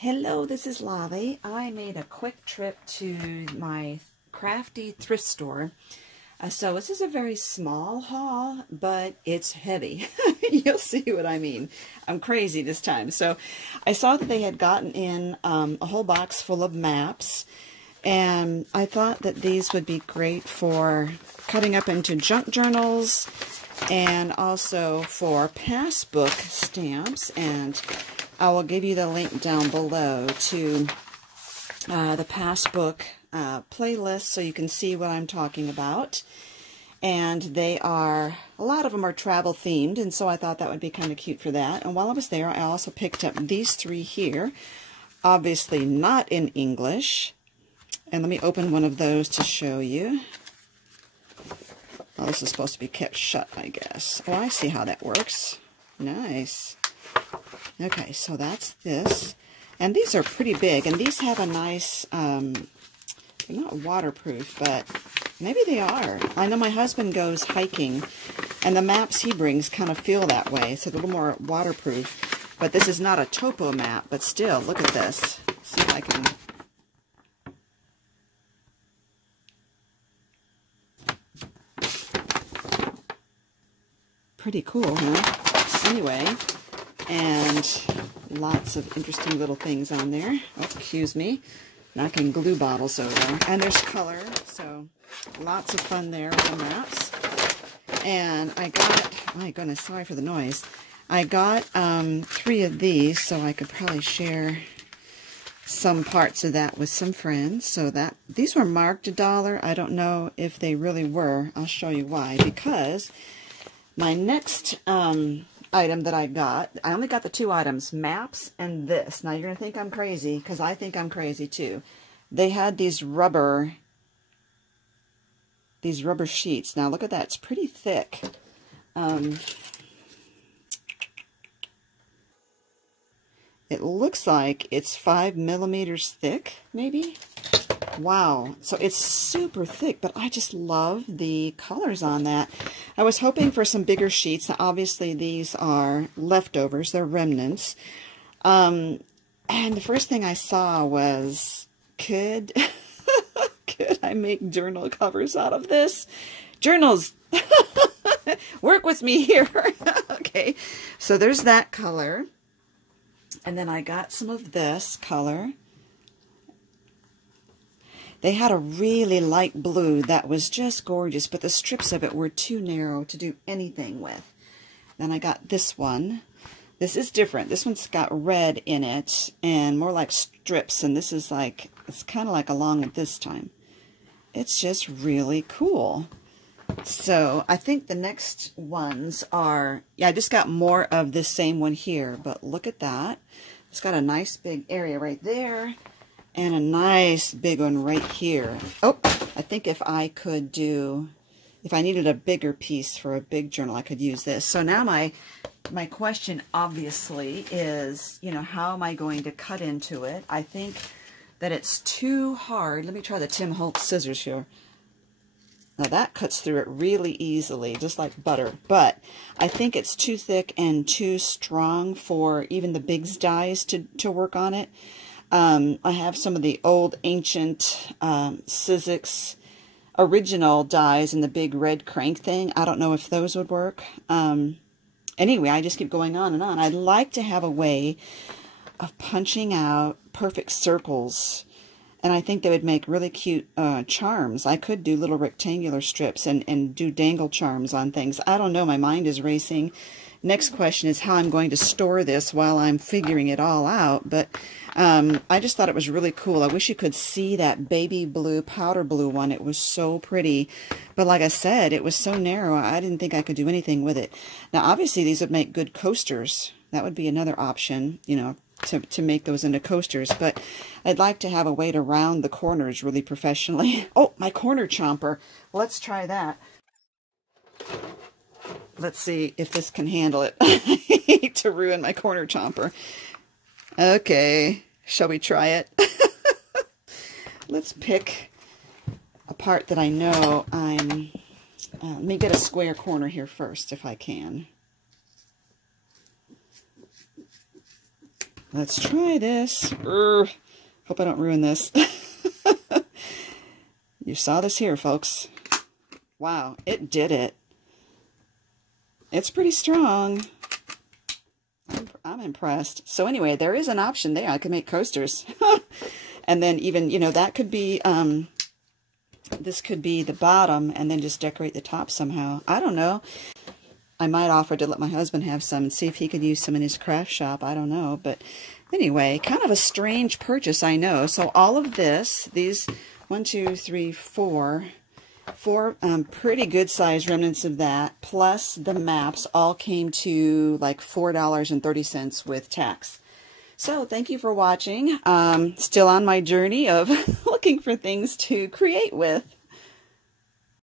Hello, this is Lavi. I made a quick trip to my crafty thrift store. So this is a very small haul, but it's heavy. You'll see what I mean. I'm crazy this time. So I saw that they had gotten in a whole box full of maps, and I thought that these would be great for cutting up into junk journals and also for passbook stamps. And I will give you the link down below to the passbook playlist so you can see what I'm talking about. And they are, a lot of them are travel themed, and so I thought that would be kind of cute for that. And while I was there, I also picked up these three here, obviously not in English. And let me open one of those to show you. Oh, this is supposed to be kept shut, I guess. Oh, I see how that works. Nice. Okay, so that's this. And these are pretty big, and these have a nice, they're not waterproof, but maybe they are. I know my husband goes hiking, and the maps he brings kind of feel that way, so they're a little more waterproof. But this is not a topo map, but still, look at this. See if I can... Pretty cool, huh? Anyway, and lots of interesting little things on there. Oh, excuse me. Knocking glue bottles over. And there's color, so lots of fun there with the maps. And I got, my goodness, sorry for the noise. I got 3 of these, so I could probably share some parts of that with some friends. So that, these were marked $1. I don't know if they really were. I'll show you why. Because my next item that I got, I only got the 2 items, maps and this. Now you're going to think I'm crazy, because I think I'm crazy too. They had these rubber sheets. Now look at that, it's pretty thick. It looks like it's 5 millimeters thick, maybe? Wow, so it's super thick, but I just love the colors on that. I was hoping for some bigger sheets. Now, obviously, these are leftovers. They're remnants. And the first thing I saw was, could I make journal covers out of this? Journals! Work with me here. Okay, so there's that color. And then I got some of this color. They had a really light blue that was just gorgeous, but the strips of it were too narrow to do anything with. Then I got this one. This is different. This one's got red in it and more like strips, and this is like, it's kind of like along with this time. It's just really cool. So I think the next ones are, yeah, I just got more of this same one here, but look at that. It's got a nice big area right there. And a nice big one right here. Oh, I think if I could do, if I needed a bigger piece for a big journal, I could use this. So now my question obviously is, you know, how am I going to cut into it? I think that it's too hard. Let me try the Tim Holtz scissors here. Now that cuts through it really easily, just like butter. But I think it's too thick and too strong for even the big dies to work on it. I have some of the old ancient Sizzix original dies in the big red crank thing. I don't know if those would work. Anyway, I just keep going on and on. I'd like to have a way of punching out perfect circles, and I think they would make really cute charms. I could do little rectangular strips and do dangle charms on things. I don't know. My mind is racing. Next question is how I'm going to store this while I'm figuring it all out. But I just thought it was really cool. I wish you could see that baby blue, powder blue one. It was so pretty. But like I said, it was so narrow, I didn't think I could do anything with it. Now, obviously, these would make good coasters. That would be another option, you know, to make those into coasters. But I'd like to have a way to round the corners really professionally. Oh, my corner chomper. Let's try that. Let's see if this can handle it. I hate to ruin my corner chomper. Okay, shall we try it? Let's pick a part that I know I'm... let me get a square corner here first, if I can. Let's try this. Hope I don't ruin this. You saw this here, folks. Wow, it did it. It's pretty strong. I'm impressed. So anyway, there is an option there. I could make coasters. And then even, you know, that could be, this could be the bottom and then just decorate the top somehow. I don't know. I might offer to let my husband have some and see if he could use some in his craft shop. I don't know. But anyway, kind of a strange purchase, I know. So all of this, these 1, 2, 3, 4 pretty good sized remnants of that, plus the maps, all came to like $4.30 with tax. So thank you for watching. Still on my journey of looking for things to create with.